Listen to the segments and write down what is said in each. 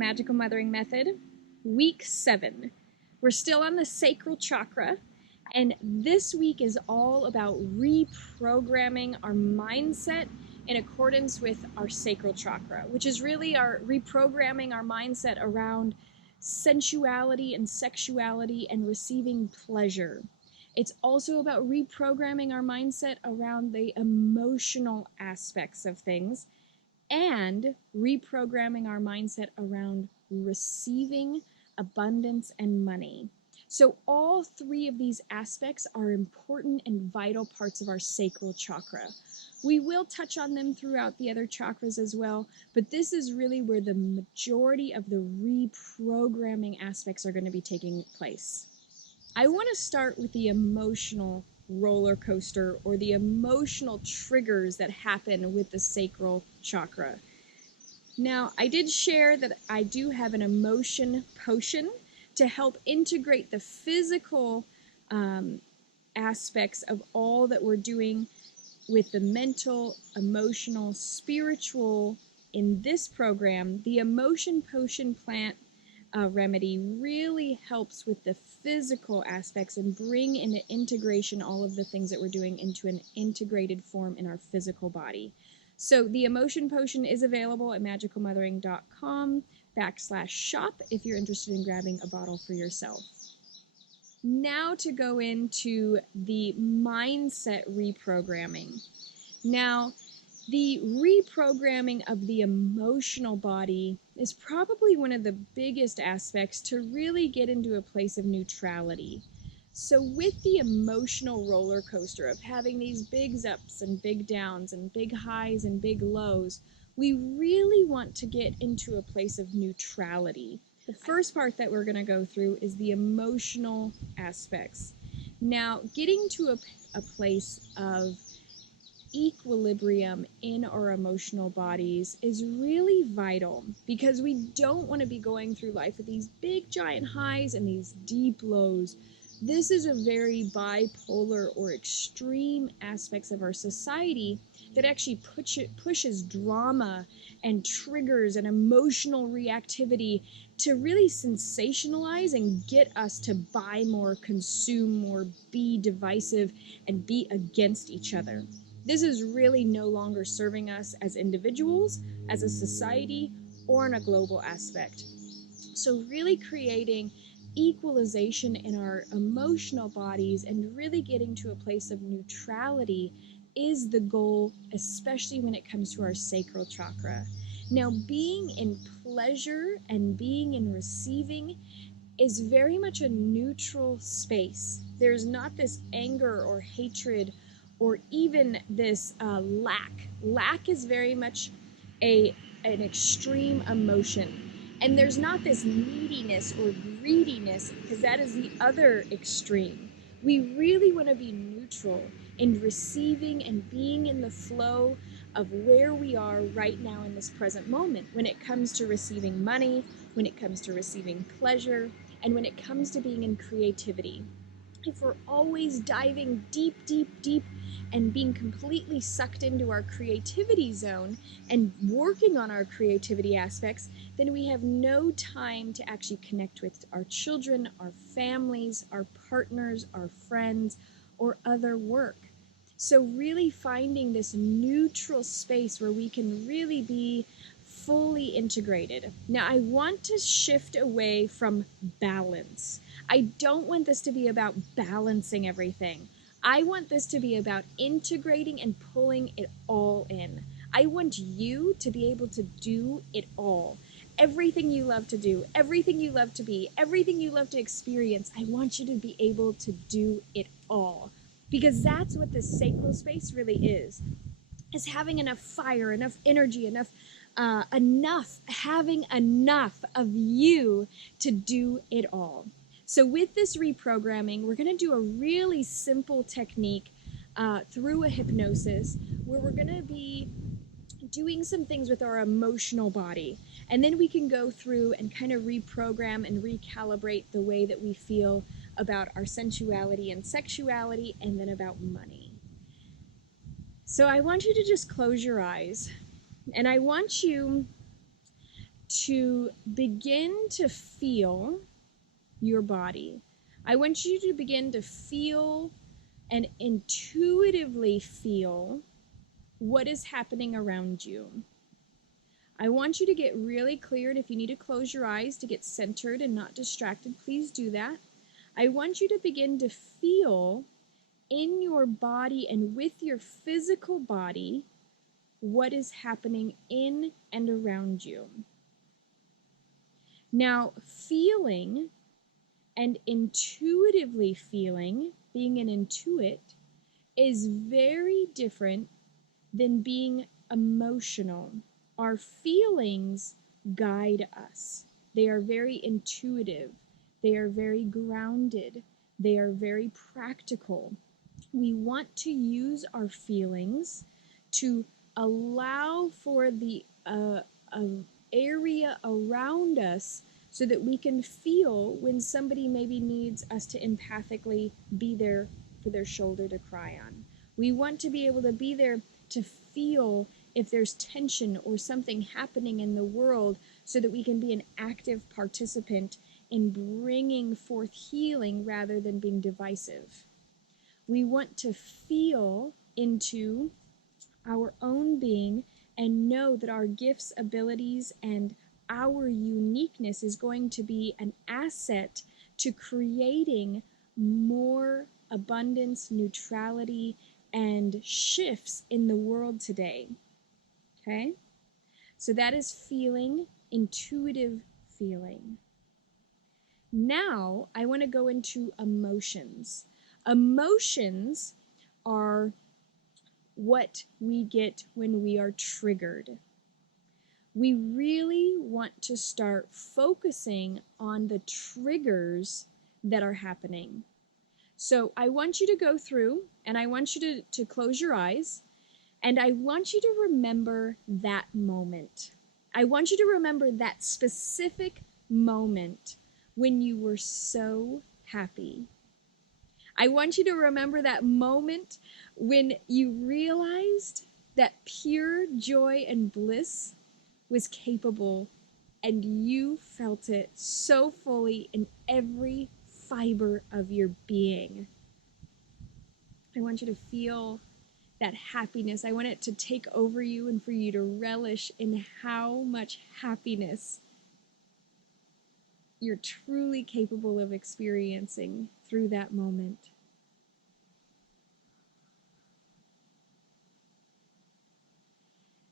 Magical Mothering Method, week 7. We're still on the Sacral Chakra, and this week is all about reprogramming our mindset in accordance with our Sacral Chakra, which is really our reprogramming our mindset around sensuality and sexuality and receiving pleasure. It's also about reprogramming our mindset around the emotional aspects of things and reprogramming our mindset around receiving abundance and money. So all 3 of these aspects are important and vital parts of our sacral chakra. We will touch on them throughout the other chakras as well, but this is really where the majority of the reprogramming aspects are going to be taking place. I want to start with the emotional roller coaster or the emotional triggers that happen with the sacral chakra. Now, I did share that I do have an emotion potion to help integrate the physical aspects of all that we're doing with the mental, emotional, spiritual in this program. The emotion potion plant remedy really helps with the physical aspects and bring into integration all of the things that we're doing into an integrated form in our physical body. So the emotion potion is available at magicalmothering.com/shop if you're interested in grabbing a bottle for yourself. Now to go into the mindset reprogramming. Now, the reprogramming of the emotional body is probably one of the biggest aspects to really get into a place of neutrality. So with the emotional roller coaster of having these big ups and big downs and big highs and big lows, we really want to get into a place of neutrality. The first part that we're going to go through is the emotional aspects. Now, getting to a place of equilibrium in our emotional bodies is really vital because we don't want to be going through life with these big giant highs and these deep lows. This is a very bipolar or extreme aspects of our society that actually pushes drama and triggers and emotional reactivity to really sensationalize and get us to buy more, consume more, be divisive, and be against each other. This is really no longer serving us as individuals, as a society, or in a global aspect. So really creating equalization in our emotional bodies and really getting to a place of neutrality is the goal, especially when it comes to our sacral chakra. Now, being in pleasure and being in receiving is very much a neutral space. There's not this anger or hatred or even this lack. Lack is very much an extreme emotion. And there's not this neediness or greediness, because that is the other extreme. We really want to be neutral in receiving and being in the flow of where we are right now in this present moment when it comes to receiving money, when it comes to receiving pleasure, and when it comes to being in creativity. If we're always diving deep, deep, deep and being completely sucked into our creativity zone and working on our creativity aspects, then we have no time to actually connect with our children, our families, our partners, our friends, or other work. So really finding this neutral space where we can really be fully integrated. Now, I want to shift away from balance. I don't want this to be about balancing everything. I want this to be about integrating and pulling it all in. I want you to be able to do it all. Everything you love to do, everything you love to be, everything you love to experience, I want you to be able to do it all. Because that's what the sacral space really is having enough fire, enough energy, having enough of you to do it all. So with this reprogramming, we're going to do a really simple technique through a hypnosis where we're going to be doing some things with our emotional body. And then we can go through and kind of reprogram and recalibrate the way that we feel about our sensuality and sexuality, and then about money. So I want you to just close your eyes, and I want you to begin to feel your body. I want you to begin to feel and intuitively feel what is happening around you. I want you to get really clear, and if you need to close your eyes to get centered and not distracted, please do that. I want you to begin to feel in your body and with your physical body what is happening in and around you. Now, feeling and intuitively feeling, being an intuit, is very different than being emotional. Our feelings guide us. They are very intuitive. They are very grounded. They are very practical. We want to use our feelings to allow for the area around us so that we can feel when somebody maybe needs us to empathically be there for their shoulder to cry on. We want to be able to be there to feel if there's tension or something happening in the world so that we can be an active participant in bringing forth healing rather than being divisive. We want to feel into our own being and know that our gifts, abilities, and our uniqueness is going to be an asset to creating more abundance, neutrality, and shifts in the world today. Okay? So that is feeling, intuitive feeling. Now, I want to go into emotions. Emotions are what we get when we are triggered. We really want to start focusing on the triggers that are happening. So I want you to go through, and I want you to close your eyes, and I want you to remember that moment. I want you to remember that specific moment when you were so happy. I want you to remember that moment when you realized that pure joy and bliss was capable and you felt it so fully in every fiber of your being. I want you to feel that happiness. I want it to take over you and for you to relish in how much happiness you're truly capable of experiencing through that moment.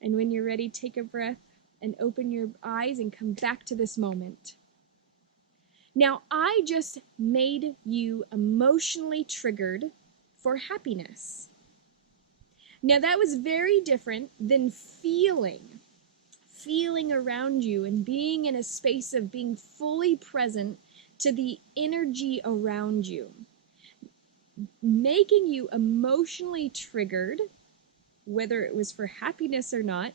And when you're ready, take a breath and open your eyes and come back to this moment. Now, I just made you emotionally triggered for happiness. Now, that was very different than feeling around you and being in a space of being fully present to the energy around you. Making you emotionally triggered, whether it was for happiness or not,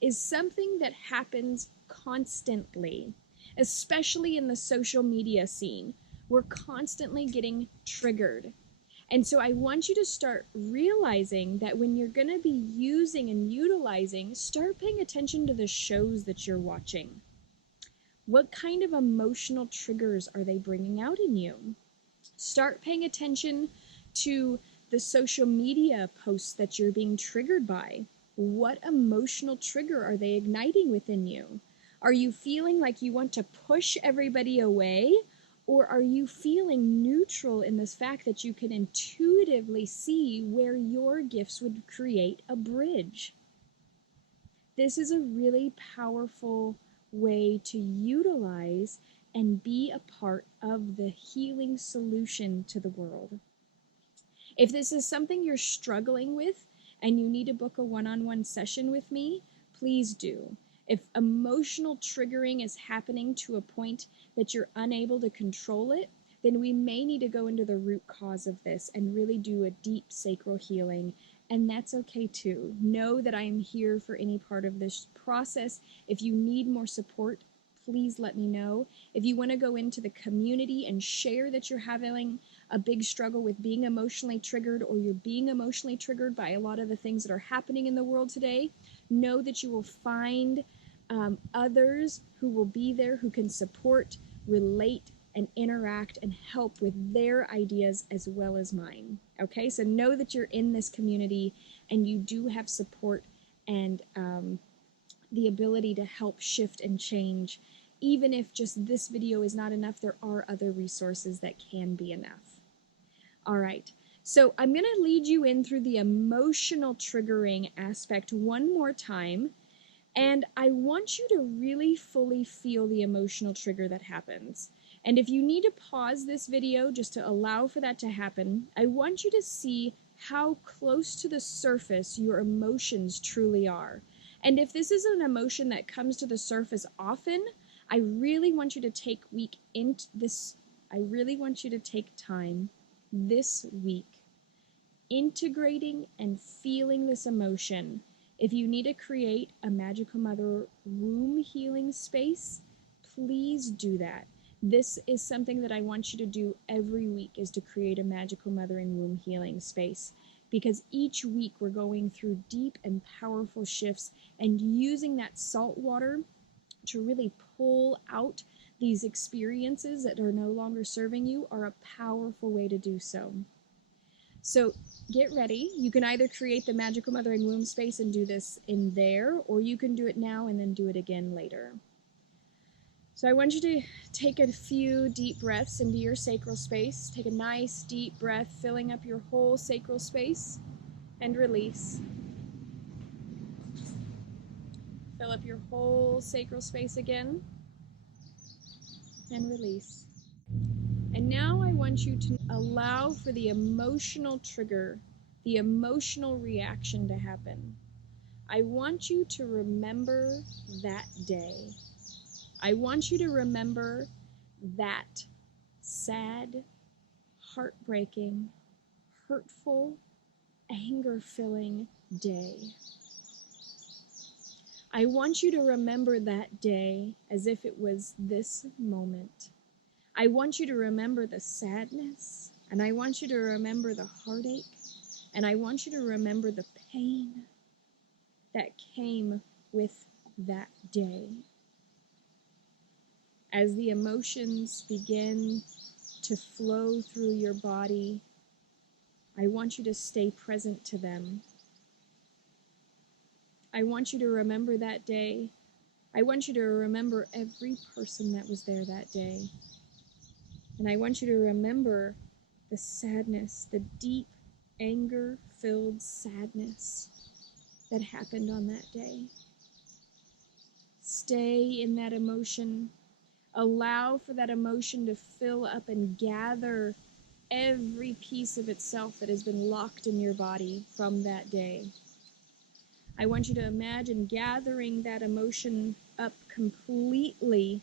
is something that happens constantly, especially in the social media scene. We're constantly getting triggered. And so I want you to start realizing that when you're going to be using and utilizing, start paying attention to the shows that you're watching. What kind of emotional triggers are they bringing out in you? Start paying attention to the social media posts that you're being triggered by. What emotional trigger are they igniting within you? Are you feeling like you want to push everybody away? Or are you feeling neutral in this fact that you can intuitively see where your gifts would create a bridge? This is a really powerful way to utilize and be a part of the healing solution to the world. If this is something you're struggling with and you need to book a one-on-one session with me, please do. If emotional triggering is happening to a point that you're unable to control it, then we may need to go into the root cause of this and really do a deep sacral healing. And that's okay too. Know that I am here for any part of this process. If you need more support, please let me know. If you want to go into the community and share that you're having a big struggle with being emotionally triggered, or you're being emotionally triggered by a lot of the things that are happening in the world today, know that you will find others who will be there, who can support, relate, and interact and help with their ideas as well as mine. Okay, so know that you're in this community and you do have support and the ability to help shift and change. Even if just this video is not enough, there are other resources that can be enough. All right, so I'm going to lead you in through the emotional triggering aspect one more time. And I want you to really fully feel the emotional trigger that happens. And if you need to pause this video just to allow for that to happen, I want you to see how close to the surface your emotions truly are. And if this is an emotion that comes to the surface often, I really want you to take time this week integrating and feeling this emotion. If you need to create a Magical Mother womb healing space, please do that. This is something that I want you to do every week, is to create a Magical Mother and womb healing space. Because each week we're going through deep and powerful shifts and using that salt water to really pull out these experiences that are no longer serving you are a powerful way to do so. So get ready. You can either create the Magical Mother and womb space and do this in there, or you can do it now and then do it again later. So I want you to take a few deep breaths into your sacral space. Take a nice deep breath, filling up your whole sacral space, and release. Fill up your whole sacral space again, and release. And now I want you to allow for the emotional trigger, the emotional reaction to happen. I want you to remember that day. I want you to remember that sad, heartbreaking, hurtful, anger-filling day. I want you to remember that day as if it was this moment. I want you to remember the sadness, and I want you to remember the heartache, and I want you to remember the pain that came with that day. As the emotions begin to flow through your body, I want you to stay present to them. I want you to remember that day. I want you to remember every person that was there that day. And I want you to remember the sadness, the deep, anger-filled sadness that happened on that day. Stay in that emotion. Allow for that emotion to fill up and gather every piece of itself that has been locked in your body from that day. I want you to imagine gathering that emotion up completely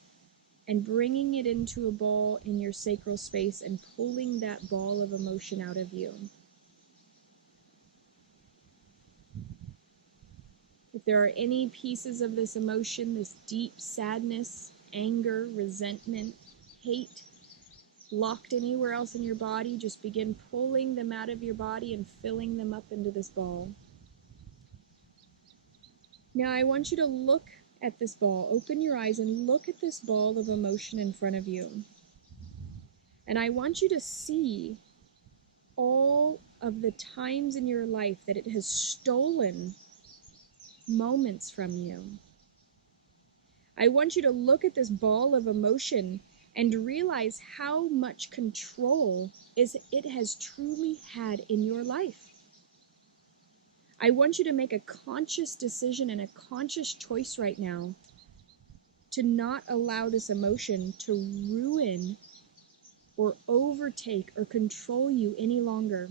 and bringing it into a ball in your sacral space and pulling that ball of emotion out of you. If there are any pieces of this emotion, this deep sadness, anger, resentment, hate, locked anywhere else in your body, just begin pulling them out of your body and filling them up into this ball. Now I want you to look at this ball. Open your eyes and look at this ball of emotion in front of you. And I want you to see all of the times in your life that it has stolen moments from you. I want you to look at this ball of emotion and realize how much control it has truly had in your life. I want you to make a conscious decision and a conscious choice right now to not allow this emotion to ruin or overtake or control you any longer.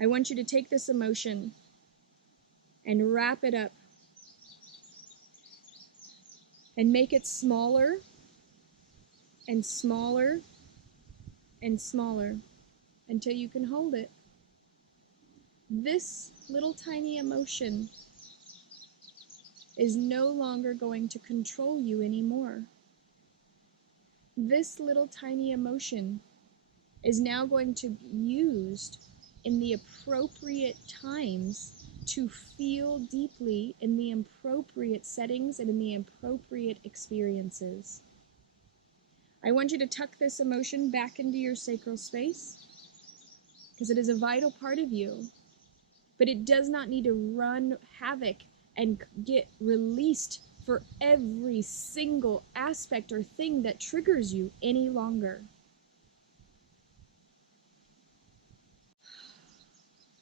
I want you to take this emotion and wrap it up and make it smaller and smaller and smaller until you can hold it. This little tiny emotion is no longer going to control you anymore. This little tiny emotion is now going to be used in the appropriate times to feel deeply in the appropriate settings and in the appropriate experiences. I want you to tuck this emotion back into your sacral space because it is a vital part of you, but it does not need to run havoc and get released for every single aspect or thing that triggers you any longer.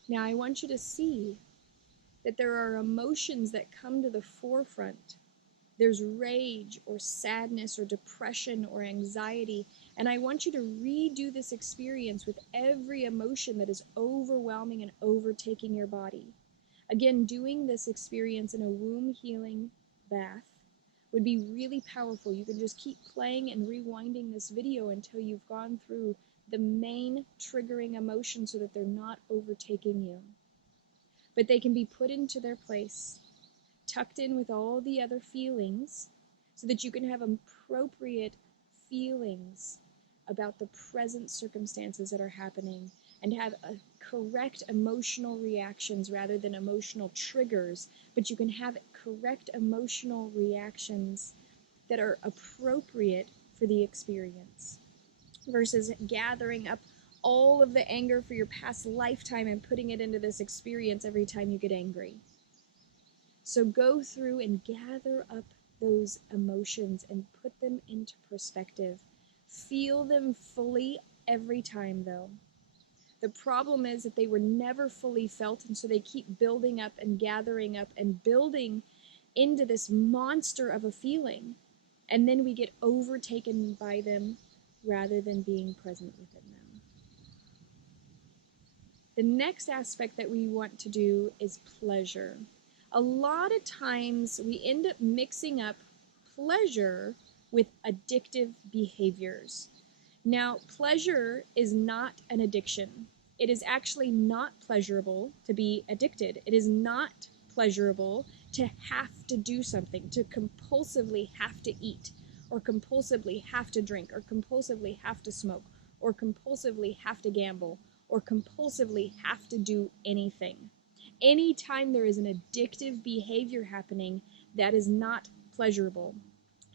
Now I want you to see that there are emotions that come to the forefront. There's rage or sadness or depression or anxiety, and I want you to redo this experience with every emotion that is overwhelming and overtaking your body. Again, doing this experience in a womb healing bath would be really powerful. You can just keep playing and rewinding this video until you've gone through the main triggering emotions so that they're not overtaking you. But they can be put into their place, tucked in with all the other feelings, so that you can have appropriate feelings about the present circumstances that are happening and have a correct emotional reactions rather than emotional triggers, but you can have correct emotional reactions that are appropriate for the experience versus gathering up all of the anger for your past lifetime and putting it into this experience every time you get angry. So go through and gather up those emotions and put them into perspective. Feel them fully every time, though. The problem is that they were never fully felt, and so they keep building up and gathering up and building into this monster of a feeling. And then we get overtaken by them rather than being present within them. The next aspect that we want to do is pleasure. A lot of times we end up mixing up pleasure with addictive behaviors. Now, pleasure is not an addiction. It is actually not pleasurable to be addicted. It is not pleasurable to have to do something, to compulsively have to eat, or compulsively have to drink, or compulsively have to smoke, or compulsively have to gamble, or compulsively have to do anything. Anytime there is an addictive behavior happening, that is not pleasurable.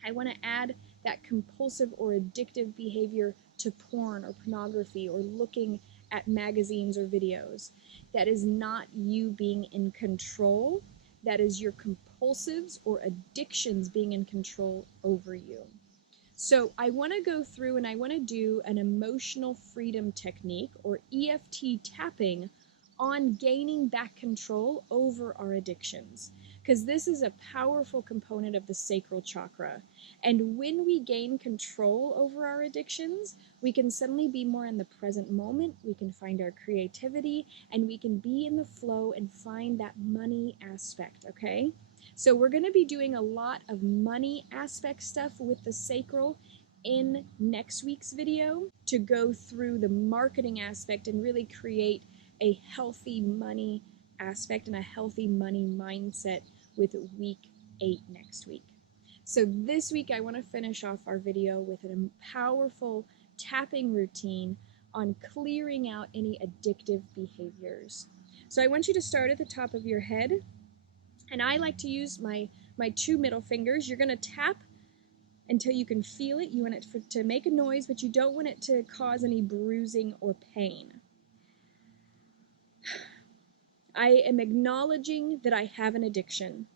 I want to add that compulsive or addictive behavior to porn or pornography or looking at magazines or videos. That is not you being in control. That is your compulsives or addictions being in control over you. So I want to go through and I want to do an emotional freedom technique or EFT tapping on gaining back control over our addictions, because this is a powerful component of the sacral chakra. And when we gain control over our addictions, we can suddenly be more in the present moment, we can find our creativity, and we can be in the flow and find that money aspect, okay? So we're going to be doing a lot of money aspect stuff with the sacral in next week's video to go through the marketing aspect and really create a healthy money aspect and a healthy money mindset with week 8 next week. So this week I want to finish off our video with a powerful tapping routine on clearing out any addictive behaviors. So I want you to start at the top of your head, and I like to use my 2 middle fingers. You're going to tap until you can feel it. You want it to make a noise, but you don't want it to cause any bruising or pain. I am acknowledging that I have an addiction.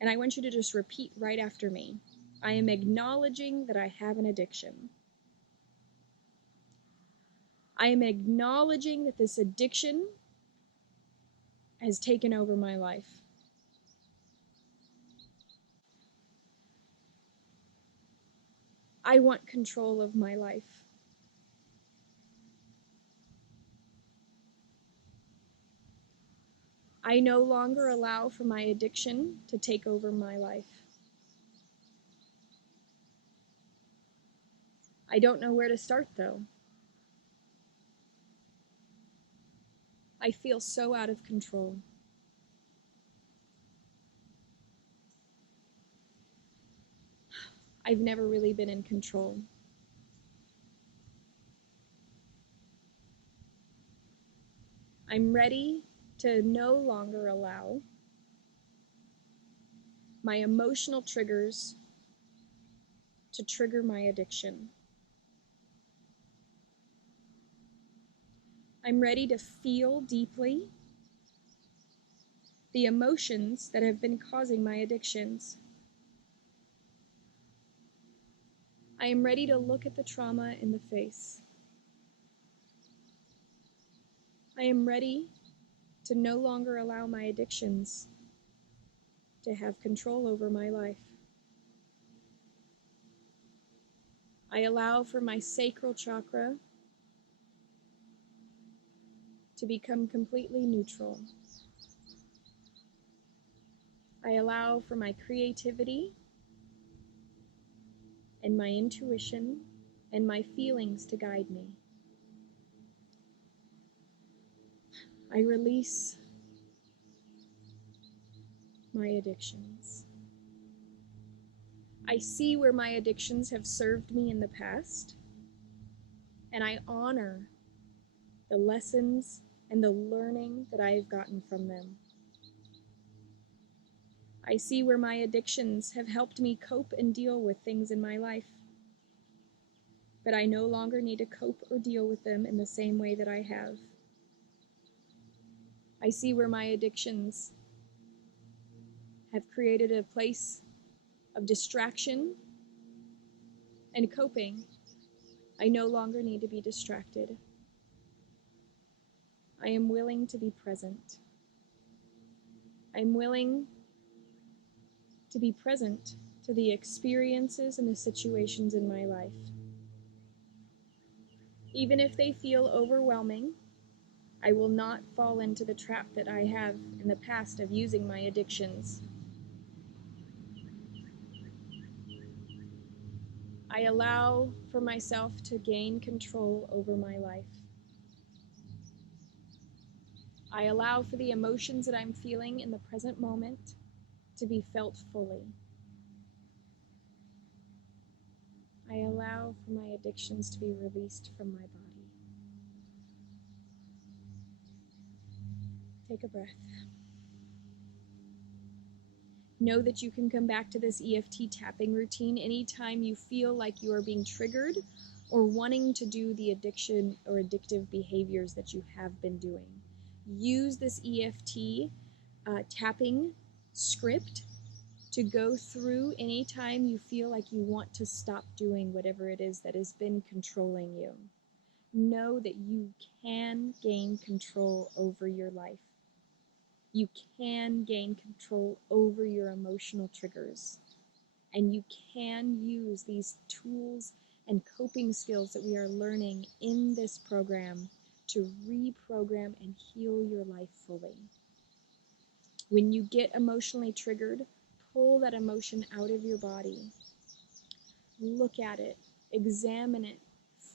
And I want you to just repeat right after me. I am acknowledging that I have an addiction. I am acknowledging that this addiction has taken over my life. I want control of my life. I no longer allow for my addiction to take over my life. I don't know where to start, though. I feel so out of control. I've never really been in control. I'm ready to no longer allow my emotional triggers to trigger my addiction. I'm ready to feel deeply the emotions that have been causing my addictions. I am ready to look at the trauma in the face. I am ready to no longer allow my addictions to have control over my life. I allow for my sacral chakra to become completely neutral. I allow for my creativity and my intuition and my feelings to guide me. I release my addictions. I see where my addictions have served me in the past, and I honor the lessons and the learning that I have gotten from them. I see where my addictions have helped me cope and deal with things in my life, but I no longer need to cope or deal with them in the same way that I have. I see where my addictions have created a place of distraction and coping. I no longer need to be distracted. I am willing to be present. I'm willing to be present to the experiences and the situations in my life. Even if they feel overwhelming, I will not fall into the trap that I have in the past of using my addictions. I allow for myself to gain control over my life. I allow for the emotions that I'm feeling in the present moment to be felt fully. I allow for my addictions to be released from my body. Take a breath. Know that you can come back to this EFT tapping routine anytime you feel like you are being triggered or wanting to do the addiction or addictive behaviors that you have been doing. Use this EFT tapping script to go through anytime you feel like you want to stop doing whatever it is that has been controlling you. Know that you can gain control over your life. You can gain control over your emotional triggers. And you can use these tools and coping skills that we are learning in this program to reprogram and heal your life fully. When you get emotionally triggered, pull that emotion out of your body. Look at it, examine it,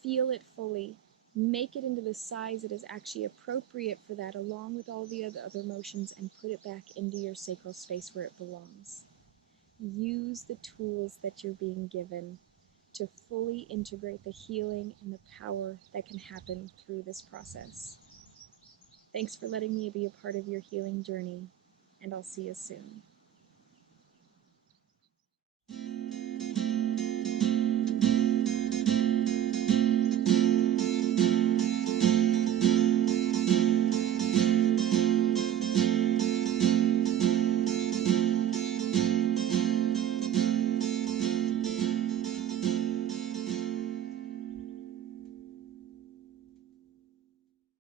feel it fully, make it into the size that is actually appropriate for that, along with all the other emotions, and put it back into your sacral space where it belongs. Use the tools that you're being given to fully integrate the healing and the power that can happen through this process. Thanks for letting me be a part of your healing journey, and I'll see you soon.